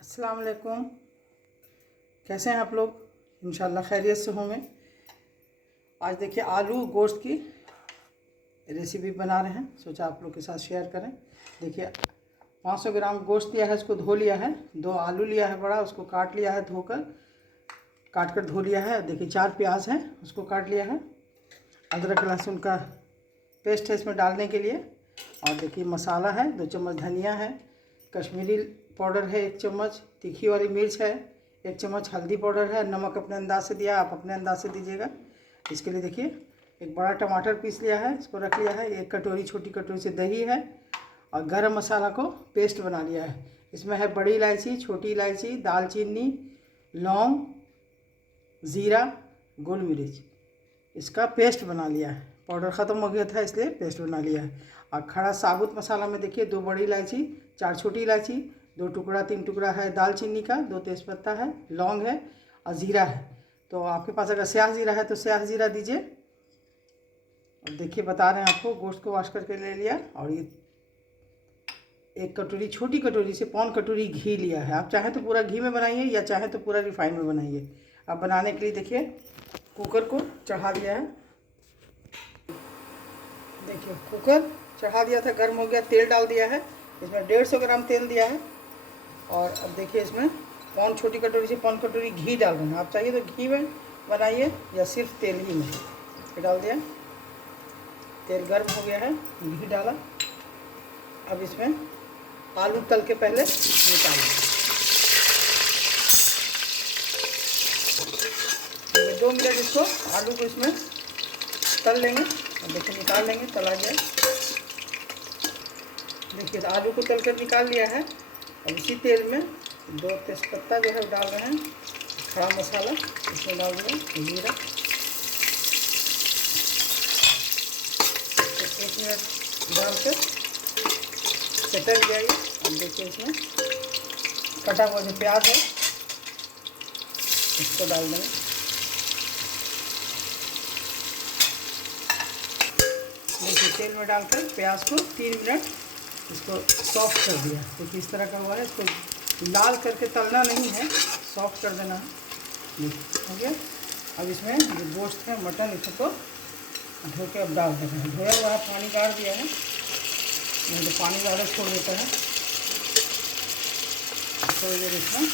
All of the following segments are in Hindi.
अस्सलाम वालेकुम। कैसे हैं आप लोग? इंशाल्लाह खैरियत से होंगे। आज देखिए आलू गोश्त की रेसिपी बना रहे हैं, सोचा आप लोग के साथ शेयर करें। देखिए 500 ग्राम गोश्त लिया है, इसको धो लिया है। 2 आलू लिया है बड़ा, उसको काट लिया है, काट कर धो लिया है। देखिए 4 प्याज है, उसको काट लिया है। अदरक लहसुन का पेस्ट है इसमें डालने के लिए। और देखिए मसाला है, 2 चम्मच धनिया है, कश्मीरी पाउडर है 1 चम्मच, तीखी वाली मिर्च है 1 चम्मच, हल्दी पाउडर है, नमक अपने अंदाज से दिया, आप अपने अंदाज से दीजिएगा। इसके लिए देखिए एक बड़ा टमाटर पीस लिया है, इसको रख लिया है। 1 कटोरी छोटी कटोरी से दही है। और गरम मसाला को पेस्ट बना लिया है। इसमें है बड़ी इलायची, छोटी इलायची, दालचीनी, लौंग, ज़ीरा, गोल मिर्च, इसका पेस्ट बना लिया है। पाउडर ख़त्म हो गया था इसलिए पेस्ट बना लिया है। और खड़ा साबुत मसाला में देखिए 2 बड़ी इलायची, 4 छोटी इलायची, 2 टुकड़ा 3 टुकड़ा है दालचीनी का, 2 तेज़पत्ता है, लौंग है और ज़ीरा है। तो आपके पास अगर स्याह ज़ीरा है तो स्याह ज़ीरा दीजिए। और देखिए बता रहे हैं आपको, गोश्त को वॉश करके ले लिया। और ये 1 कटोरी छोटी कटोरी से 1.25 कटोरी घी लिया है। आप चाहें तो पूरा घी में बनाइए या चाहें तो पूरा रिफाइन में बनाइए। अब बनाने के लिए देखिए कुकर को चढ़ा दिया है। देखिए कुकर चढ़ा दिया था, गर्म हो गया, तेल डाल दिया है। इसमें 150 ग्राम तेल दिया है। और अब देखिए इसमें 1 छोटी कटोरी से 1 कटोरी घी डाल देना। आप चाहिए तो घी में बनाइए या सिर्फ तेल ही में। ये डाल दिया, तेल गर्म हो गया है, घी डाला। अब इसमें आलू तल के पहले निकाल लेंगे। 2 मिनट इसको आलू को इसमें तल लेंगे। और देखिए निकाल लेंगे, तला गया। देखिए आलू को तल कर निकाल लिया है। और इसी तेल में 2 तेज़पत्ता जो है डाल रहे हैं, खड़ा मसाला इसमें डाल दिया, जीरा। 1 मिनट डालकर चटक जाइए। अब देखिए इसमें कटा हुआ जो प्याज है इसको डाल देंगे। देखिए तेल में डालकर प्याज को 3 मिनट इसको सॉफ्ट कर दिया। देखिए इस तरह का हुआ है। इसको लाल करके तलना नहीं है, सॉफ्ट कर देना है। देखिए हो गया। अब इसमें जो गोश्त है, मटन, इसको धो के अब डाल देना है। धोया हुआ है, पानी काट दिया है, नहीं तो पानी ज़्यादा छोड़ देता है। थोड़ी देर इसमें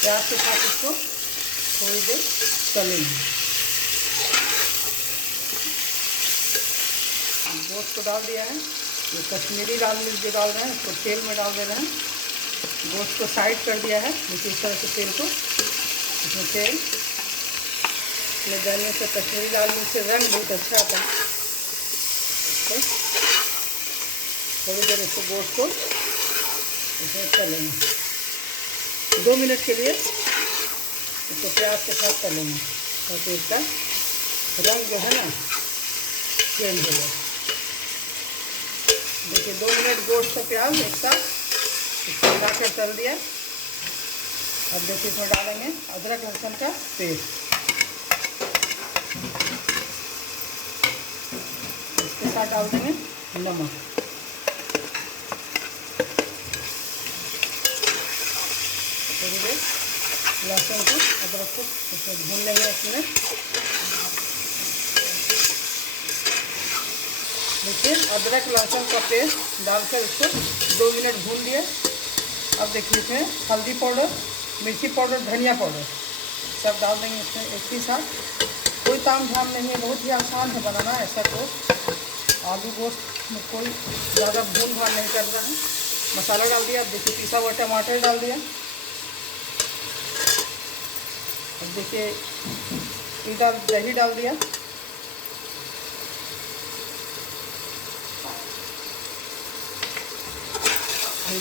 प्याज के साथ इसको थोड़ी देर तलेंगे। गोश्त को डाल दिया है। ये कश्मीरी लाल मिर्च जो डाल रहे हैं इसको तेल में डाल दे रहे हैं। गोश्त को साइड कर दिया है। देखिए इस तरह से तेल को, इसमें तेल में डालने से कश्मीरी लाल मिर्च से रंग बहुत अच्छा आता है। तो थोड़ी देर इसको गोश्त को इसमें तलेंगे। 2 मिनट के लिए इसको प्याज के साथ तलेंगे ताकि इसका रंग जो है ना चेंज हो जाए। देखिए 2 मिनट गोश्त का प्याज एक साथ इसको मिलाकर तल दिया। अब देखिए इसमें डालेंगे अदरक लहसुन का पेस्ट। इसके साथ डाल देंगे नमक। थोड़ी देर लहसुन को, अदरक को इसमें भून लेंगे 1 मिनट। देखिए अदरक लहसुन का पेस्ट डालकर इसको 2 मिनट भून दिए। अब देखिए इसमें हल्दी पाउडर, मिर्ची पाउडर, धनिया पाउडर सब डाल देंगे इसमें एक ही साथ। कोई ताम झाम नहीं है, बहुत ही आसान है बनाना ऐसा। तो आलू गोश्त में कोई ज़्यादा भून भान नहीं करना है। मसाला डाल दिया। अब देखिए पिसा हुआ टमाटर डाल दिया। अब देखिए दही डाल दिया।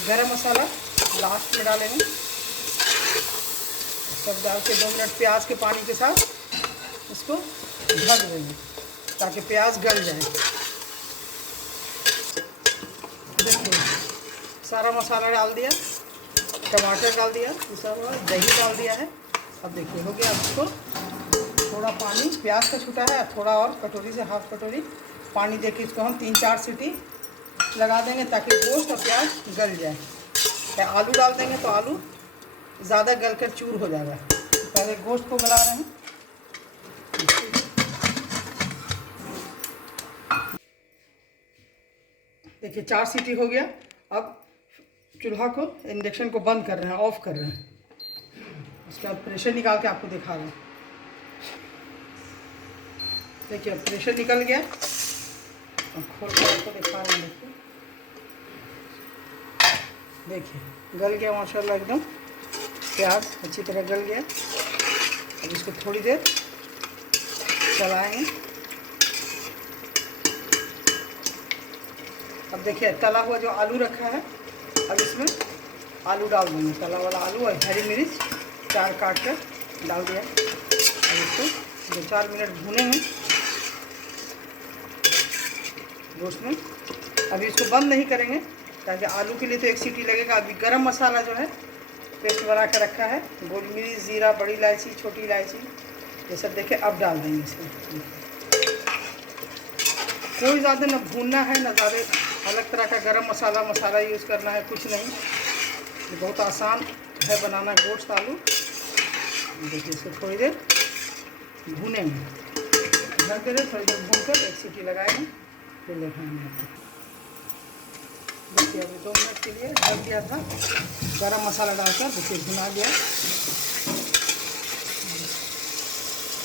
गरम मसाला लास्ट में डालेंगे। सब डाल के 2 मिनट प्याज के पानी के साथ इसको ढक देंगे ताकि प्याज गल जाए। देखिए सारा मसाला डाल दिया, टमाटर डाल दिया, पिसा हुआ दही डाल दिया है। अब देखिए हो गया। अब इसको थोड़ा पानी, प्याज का छूटा है, थोड़ा और कटोरी से 1/2 कटोरी पानी देके इसको हम 3-4 सीटी लगा देंगे ताकि गोश्त और प्याज गल जाए। आलू डाल देंगे तो आलू ज़्यादा गल कर चूर हो जाएगा। पहले गोश्त को गला रहे हैं। देखिए 4 सीटी हो गया। अब चूल्हा को, इंडक्शन को बंद कर रहे हैं, ऑफ कर रहे हैं। उसके बाद प्रेशर निकाल के आपको दिखा रहे हैं। देखिए अब प्रेशर निकल गया। अब खोल कर आपको दिखा रहे हैं। देखिए गल गया माशाल्लाह एकदम। प्याज अच्छी तरह गल गया। अब इसको थोड़ी देर चलाएंगे। अब देखिए तला हुआ जो आलू रखा है, अब इसमें आलू डाल देंगे। तला वाला आलू और हरी मिर्च 4 काट कर डाल दिया। अब इसको 2-4 मिनट भूनेंगे गोश्त में। अभी इसको बंद नहीं करेंगे ताकि आलू के लिए तो 1 सीटी लगेगा। अभी गरम मसाला जो है पेस्ट बना कर रखा है, गोल मिर्च, ज़ीरा, बड़ी इलायची, छोटी इलायची, ये सब देखिए अब डाल देंगे इसमें। कोई ज़्यादा न भूनना है न ज़्यादा अलग तरह का गरम मसाला यूज़ करना है, कुछ नहीं। ये बहुत आसान है बनाना गोश्त आलू। देखिए इसको थोड़ी देर भूनेंगे, ढक कर थोड़ी देर भून कर 1 सीटी लगाएंगे, फिर देखेंगे आपको। देखिए अभी 2 मिनट के लिए ढक दिया था, गरम मसाला डालकर देखिए भुना गया।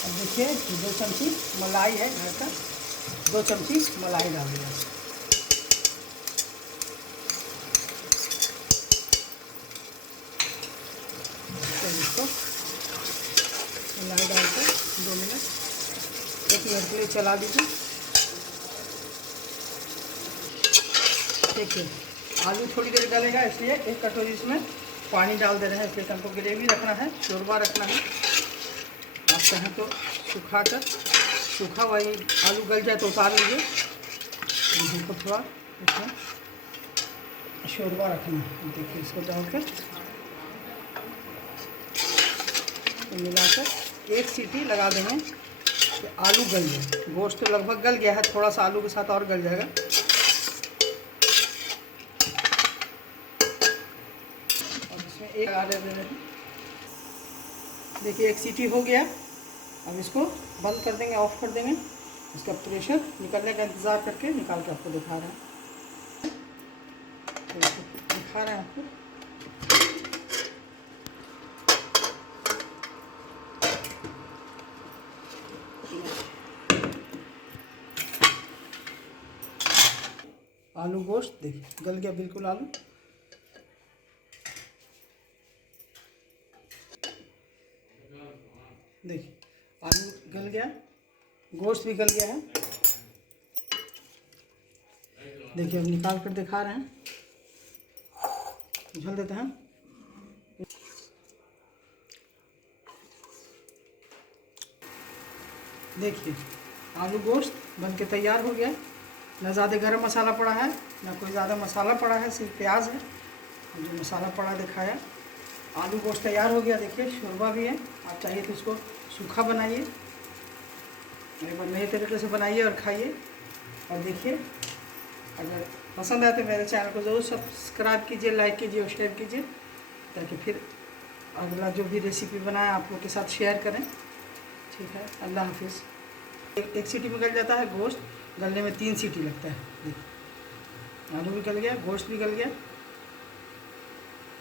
अब देखिए 2 चमची मलाई है घर का, 2 चमची मलाई डाल दिया। तो इसको मलाई डालकर 2 मिनट 1 मिनट के लिए चला दीजिए। देखिए आलू थोड़ी देर गलेगा, इसलिए 1 कटोरी इसमें पानी डाल दे रहे हैं। इसलिए हमको ग्रेवी रखना है, शोरबा रखना है। आप चाहें तो सूखा वही आलू गल जाए तो उतार लीजिए। हमको थोड़ा इसमें शोरबा रखना है। देखिए इसको डालकर मिलाकर 1 सीटी लगा देंगे तो आलू गल जाए। गोश्त तो लगभग गल गया है, थोड़ा सा आलू के साथ और गल जाएगा। एक लगा दे रहे हैं। देखिए 1 सीटी हो गया। अब इसको बंद कर देंगे, ऑफ कर देंगे। इसका प्रेशर निकलने का इंतज़ार करके निकाल के आपको दिखा रहे हैं। दिखा रहे हैं आपको। आलू गोश्त देखिए गल गया बिल्कुल आलू। देखिए आलू गल गया, गोश्त भी गल गया है। देखिए अब निकाल कर दिखा रहे हैं, झल देते हैं। देखिए आलू गोश्त बन के तैयार हो गया। ना ज़्यादा गरम मसाला पड़ा है, ना कोई ज़्यादा मसाला पड़ा है, सिर्फ प्याज है जो मसाला पड़ा दिखाया। आलू गोश्त तैयार हो गया। देखिए शोरबा भी है, आप चाहिए तो इसको सूखा बनाइए, एक बार नए तरीके से बनाइए और खाइए। और देखिए अगर पसंद आए तो मेरे चैनल को ज़रूर सब्सक्राइब कीजिए, लाइक कीजिए और शेयर कीजिए, ताकि फिर अगला जो भी रेसिपी बनाए आप लोग के साथ शेयर करें। ठीक है, अल्लाह हाफिज़। 1 सीटी में गल जाता है गोश्त, गलने में 3 सीटी लगता है। देखिए आलू भी गल गया, गोश्त भी गल गया।